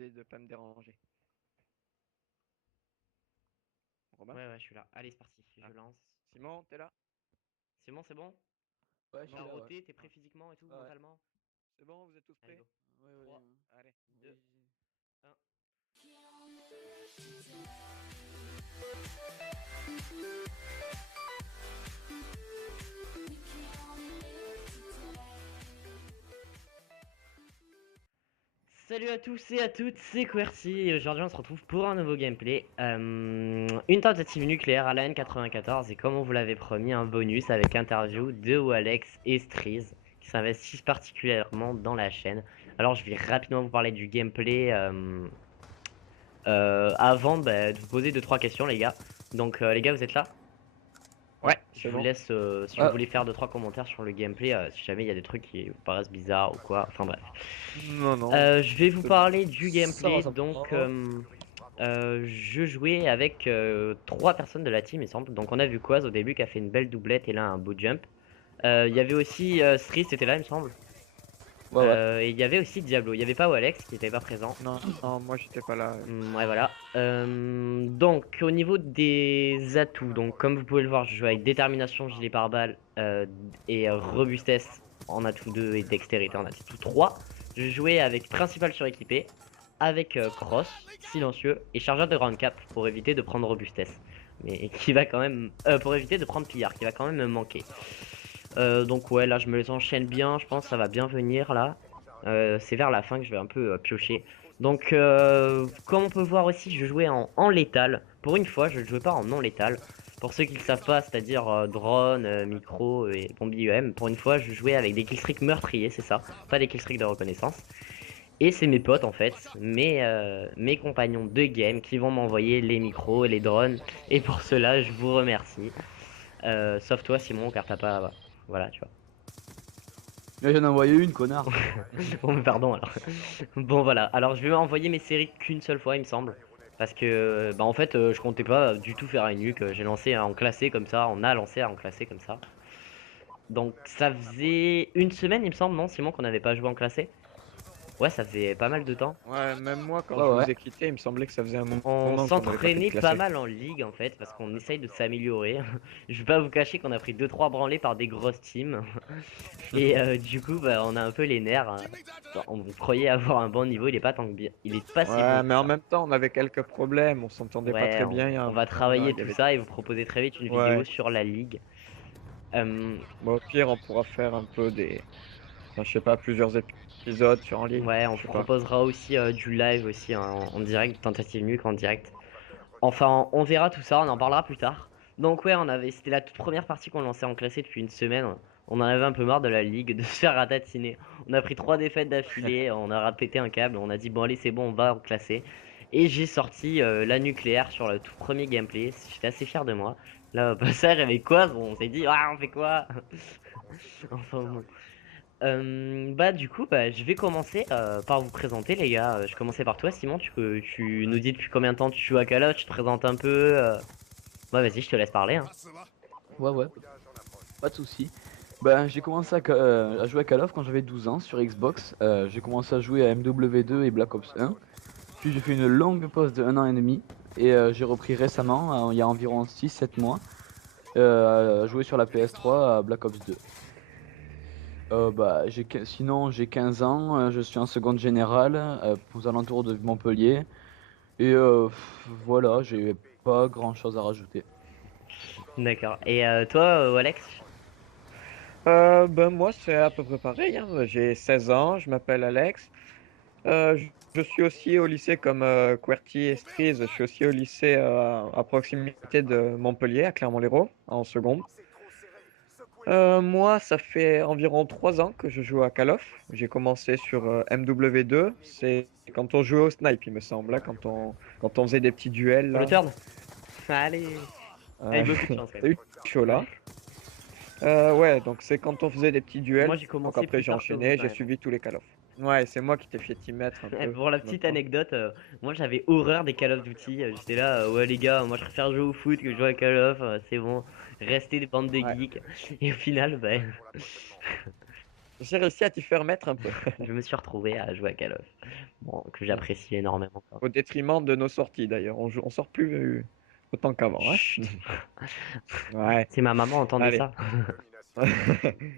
abuser de pas me déranger. Robin? Ouais, je suis là. Allez, c'est parti. Je Ah. lance. Simon, t'es là? C'est bon, c'est bon? Ouais, je T'as suis là, ouais. roté, t'es prêt physiquement et tout, Ouais. mentalement? C'est bon, vous êtes tous Allez, prêts? go. Ouais, ouais, 3, ouais. 2, Oui. 1. Salut à tous et à toutes, c'est QWERTY et aujourd'hui on se retrouve pour un nouveau gameplay. Une tentative nucléaire à la N94 et comme on vous l'avait promis, un bonus avec interview de Walex et Striz qui s'investissent particulièrement dans la chaîne. Alors je vais rapidement vous parler du gameplay avant de vous poser 2-3 questions les gars. Donc les gars, vous êtes là? Ouais, Je c'est vous bon. laisse si vous Ah, voulez faire 2-3 commentaires sur le gameplay, si jamais il y a des trucs qui vous paraissent bizarres ou quoi, enfin bref. Non, non. Je vais vous C'est bon. parler du ça va, gameplay. ça Donc, va. je jouais avec 3 personnes de la team, il semble. Donc, on a vu Quaz au début qui a fait une belle doublette et là un beau jump. Il y avait aussi Stris, c'était là, il me semble. Ouais, ouais. Et il y avait aussi Diablo. Il n'y avait pas Alex qui n'était pas présent. Non, non, moi j'étais pas là. Ouais, voilà. Donc, au niveau des atouts, donc comme vous pouvez le voir, je joue avec détermination, gilet pare-balles et robustesse en atout 2 et dextérité en atout 3. Je jouais avec principal suréquipé, avec cross, silencieux et chargeur de round cap pour éviter de prendre robustesse. Mais qui va quand même. Pour éviter de prendre pillard, qui va quand même me manquer. Donc, ouais, là je me les enchaîne bien, je pense que ça va bien venir là. C'est vers la fin que je vais un peu piocher. Donc, comme on peut voir aussi, je jouais en létal. Pour une fois, je ne jouais pas en non létal. Pour ceux qui ne le savent pas, c'est-à-dire drone, micro et bombi UM, pour une fois, je jouais avec des killstreaks meurtriers, c'est ça, pas des killstreaks de reconnaissance. Et c'est mes potes en fait, mes compagnons de game qui vont m'envoyer les micros et les drones. Et pour cela, je vous remercie. Sauf toi, Simon, car t'as pas. Voilà, tu vois. Mais j'en ai envoyé une, connard. Bon, mais pardon alors. Bon, voilà. Alors, je vais envoyer mes séries qu'une seule fois, il me semble. Parce que, bah, en fait, je comptais pas du tout faire une nuque. J'ai lancé en classé comme ça. On a lancé en classé comme ça. Donc, ça faisait une semaine, il me semble, non, Simon, qu'on n'avait pas joué en classé? Ouais, ça faisait pas mal de temps. Ouais, même moi quand Ouais, je ouais. vous ai quitté, il me semblait que ça faisait un On moment qu'on n'avait pas fait de s'entraînait pas classé. mal en ligue en fait, parce qu'on essaye de s'améliorer. Je vais pas vous cacher qu'on a pris 2-3 branlées par des grosses teams. Et du coup, bah, on a un peu les nerfs, hein. On croyait avoir un bon niveau, il est pas tant que bien. Il est pas si bon Ouais, que mais en ça. même temps, on avait quelques problèmes, on s'entendait pas Ouais, très bien il y a on un va moment là. travailler Il y tout avait... ça et vous proposer très vite une vidéo Ouais, sur la ligue. Euh, bon, au pire, on pourra faire un peu des. Enfin, je sais pas, plusieurs épisodes sur en ligne. ouais, on Je sais pas. proposera aussi du live aussi hein, en direct, tentative nuque en direct. Enfin, on verra tout ça, on en parlera plus tard. Donc ouais, c'était la toute première partie qu'on lançait en classé depuis une semaine. On en avait un peu marre de la ligue, de se faire ratatiner. On a pris 3 défaites d'affilée, on a pété un câble, on a dit bon allez c'est bon, on va en classer. Et j'ai sorti la nucléaire sur le tout premier gameplay, j'étais assez fier de moi. Là au passage avec quoi, bon, on s'est dit ah on fait quoi. Enfin bon. Bah du coup bah je vais commencer par vous présenter les gars. Je commençais par toi Simon, tu nous dis depuis combien de temps tu joues à Call of, tu te présentes un peu. Ouais vas-y je te laisse parler hein. Ouais, ouais. Pas de soucis. Ben, j'ai commencé à jouer à Call of quand j'avais 12 ans sur Xbox. J'ai commencé à jouer à MW2 et Black Ops 1. Puis j'ai fait une longue pause de 1 an et demi. Et j'ai repris récemment, il y a environ 6-7 mois, à jouer sur la PS3 à Black Ops 2. Bah, sinon, j'ai 15 ans, je suis en seconde générale aux alentours de Montpellier. Et voilà, j'ai pas grand chose à rajouter. D'accord. Et toi Alex? Ben moi, c'est à peu près pareil, hein. J'ai 16 ans, je m'appelle Alex. Je suis aussi au lycée comme QWERTY et Striz. Je suis aussi au lycée à proximité de Montpellier, à Clermont-Lérault, en seconde. Moi, ça fait environ 3 ans que je joue à Call of. J'ai commencé sur MW2. C'est quand on jouait au snipe, il me semble, hein, quand on faisait des petits duels Pour le là. turn? Allez. Euh, Avec beaucoup de chance quand T'as eu chaud même. là. Ouais. Ouais, donc c'est quand on faisait des petits Moi duels. j'ai Donc commencé après plus j'ai tard que vous enchaîné, quand j'ai même. suivi tous les Call of. Ouais, c'est moi qui t'ai fait t'y mettre un peu Pour la en même petite temps. anecdote, moi j'avais horreur des Call of Duty. J'étais là, ouais les gars, moi je préfère jouer au foot que jouer à Call of. C'est bon, restez des bandes de Ouais. geeks. Et au final, bah, J'ai réussi à t'y faire mettre un peu, Je me suis retrouvé à jouer à Call of. Bon, que j'apprécie énormément, quoi. au détriment de nos sorties d'ailleurs. On sort plus autant qu'avant, hein. Chut. Ouais, Si ma maman entendait allez. ça.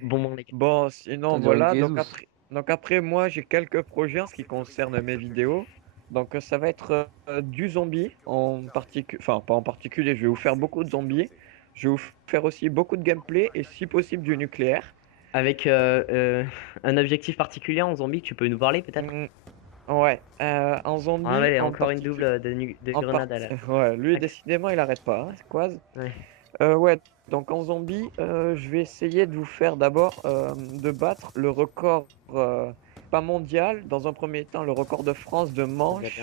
Bon, les gars. Bon, sinon On dirait une voilà. Jesus. Donc après moi j'ai quelques projets en ce qui concerne mes vidéos. Donc ça va être du zombie en particulier, enfin pas en particulier. Je vais vous faire beaucoup de zombies. Je vais vous faire aussi beaucoup de gameplay et si possible du nucléaire. Avec un objectif particulier en zombie, tu peux nous parler peut-être? Hmm, ouais, en Ah zombie ouais, en encore une particulier. double de En part... grenade à la. Ouais, lui Tac. décidément il arrête pas, hein, c'est Quaz. Ouais. Ouais, donc en zombie, je vais essayer de vous faire d'abord de battre le record, pas mondial, dans un premier temps, le record de France de Ça va manches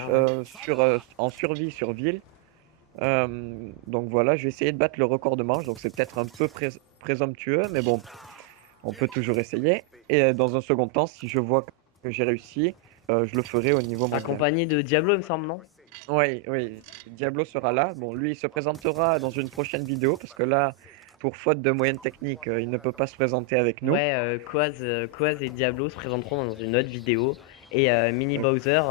bien, ouais. en survie sur ville. Donc voilà, je vais essayer de battre le record de manches, donc c'est peut-être un peu présomptueux, mais bon, on peut toujours essayer. Et dans un second temps, si je vois que j'ai réussi, je le ferai au niveau mondial. Accompagné de Diablo, il me semble, non? Oui, oui, Diablo sera là. Bon, lui, il se présentera dans une prochaine vidéo parce que là, pour faute de moyens techniques, il ne peut pas se présenter avec nous. Ouais, Quaz et Diablo se présenteront dans une autre vidéo. Et Mini Mm. Bowser,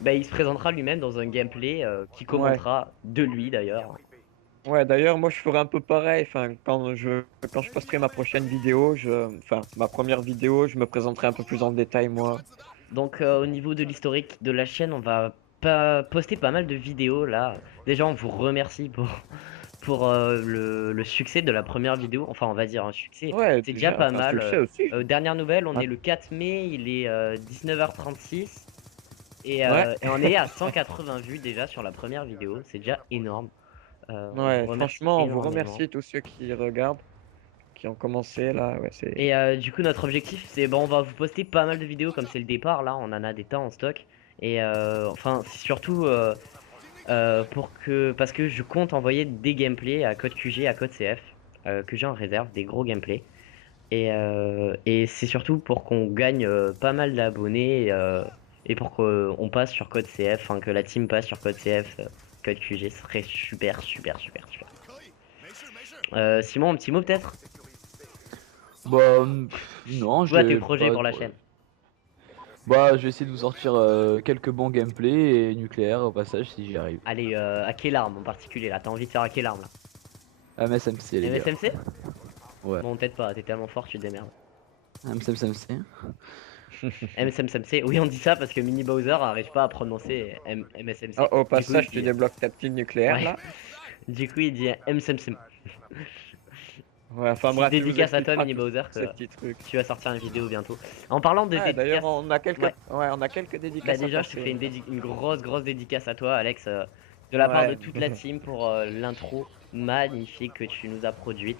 bah, il se présentera lui-même dans un gameplay qui Ouais, commentera de lui d'ailleurs. ouais. D'ailleurs, moi, je ferai un peu pareil. Enfin, quand je posterai ma prochaine vidéo, enfin, ma première vidéo, je me présenterai un peu plus en détail, moi. Donc au niveau de l'historique de la chaîne, on va pas poster pas mal de vidéos là. Déjà, on vous remercie pour le succès de la première vidéo. Enfin, on va dire un succès. Ouais, C'est déjà déjà, pas enfin, tu mal. le sais aussi. Dernière nouvelle, on Hein. est le 4 mai, il est 19h36 Ouais, et on est à 180 vues déjà sur la première vidéo. C'est déjà énorme. On vous ouais. remercie Franchement, on vous énormément. remercie tous ceux qui regardent, qui ont commencé là. Ouais, c'est. Et du coup, notre objectif, c'est bon, on va vous poster pas mal de vidéos comme c'est le départ. Là, on en a des tas en stock. Et enfin, c'est surtout parce que je compte envoyer des gameplays à code QG, à code CF, que j'ai en réserve, des gros gameplays. Et c'est surtout pour qu'on gagne pas mal d'abonnés et pour qu'on passe sur code CF, enfin que la team passe sur code CF, code QG, ce serait super, super, super, super. Simon, un petit mot peut-être? Bah, non, Toi, tes j'ai projets pas pour de la problème. chaîne. Bah, je vais essayer de vous sortir quelques bons gameplays et nucléaire au passage si j'y arrive. Allez, à quelle arme en particulier là? T'as envie de faire à quelle arme là? MSMC, les gars. MSMC? Ouais. Bon, peut-être pas, t'es tellement fort que tu te démerdes. MSMC. MSMC, oui, on dit ça parce que Mini Bowser arrive pas à prononcer Oh, MSMC. au Du coup, il passage, tu dit. débloques ta petite nucléaire Ouais, là. du coup, il dit MSMC. Ouais, enfin Petite bref, il vous dédicace à toi, expliquera Mini tous Bowser, ces que petits trucs. tu vas sortir une vidéo bientôt. En parlant de Ouais, d'ailleurs, dédicaces, ouais, ouais, on a quelques bah dédicaces à déjà, je te fais passer. une grosse, grosse dédicace à toi, Alex, de la part de Ouais. toute la team pour l'intro magnifique que tu nous as produite.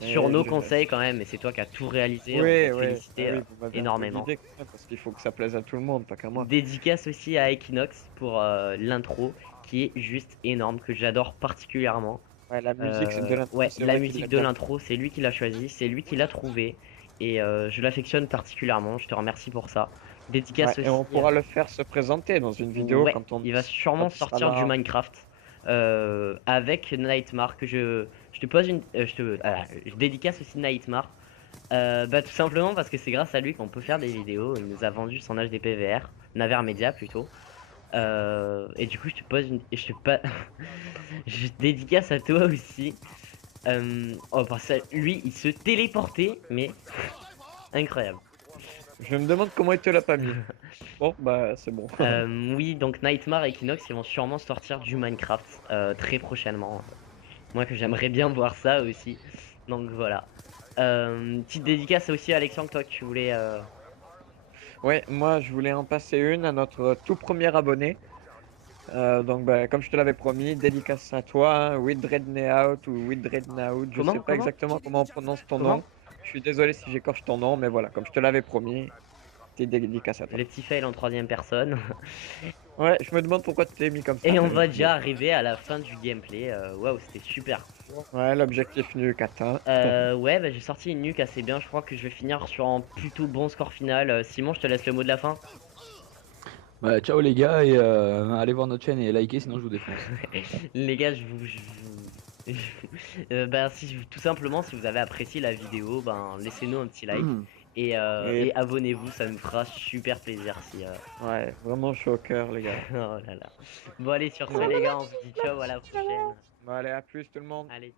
Sur Et nos conseils quand même, et c'est toi qui as tout réalisé, on peut Oui, te oui, féliciter oui, vous m'avez un peu énormément. guidé quand même, parce qu'il faut que ça plaise à tout le monde, pas qu'à moi. Dédicace aussi à Equinox pour l'intro qui est juste énorme, que j'adore particulièrement. Ouais, la musique de l'intro, Ouais, c'est la vrai qu'il l'a musique de bien. l'intro, c'est lui qui l'a choisi, c'est lui qui l'a trouvé, et je l'affectionne particulièrement, je te remercie pour ça. Ouais, Dédicace et on aussi, pourra le faire se présenter dans une vidéo ouais, il va sûrement quand il sera sortir du là. Minecraft avec Nightmare, que je te pose une... je dédicace aussi Nightmare. Bah tout simplement parce que c'est grâce à lui qu'on peut faire des vidéos. Il nous a vendu son HD PVR, Naver Media plutôt. Et du coup je te pose une... Je te pas... je dédicace à toi aussi. Oh bah ça, lui il se téléportait mais incroyable. Je me demande comment il te l'a pas mis. Bon, bah c'est bon. Oui donc Nightmare et Equinox ils vont sûrement sortir du Minecraft très prochainement. Moi que j'aimerais bien voir ça aussi. Donc voilà. Petite dédicace aussi à Alexandre, toi que tu voulais... Ouais, moi je voulais en passer une à notre tout premier abonné. Donc, bah, comme je te l'avais promis, dédicace à toi, hein, Widredneout ou Widrednaout, je sais pas Comment? exactement comment on prononce ton Comment? nom. Je suis désolé si j'écorche ton nom, mais voilà, comme je te l'avais promis, t'es dédicace à toi. Les petits fails en troisième personne. Ouais, je me demande pourquoi tu t'es mis comme ça, Et on mais va bon. déjà arriver à la fin du gameplay. Waouh, c'était super. Ouais, l'objectif nuque atteint. Ouais, bah, j'ai sorti une nuque assez bien. Je crois que je vais finir sur un plutôt bon score final. Simon, je te laisse le mot de la fin. Bah, ciao les gars et allez voir notre chaîne et likez sinon je vous défonce. Les gars, bah, tout simplement, si vous avez apprécié la vidéo, ben, laissez-nous un petit like. Et- Et abonnez-vous, ça nous fera super plaisir si. Ouais, vraiment chaud au cœur, les gars. Oh là là. Bon, allez, sur ce, les gars, on se dit ciao, à la prochaine. Bon, allez, à plus tout le monde. Allez.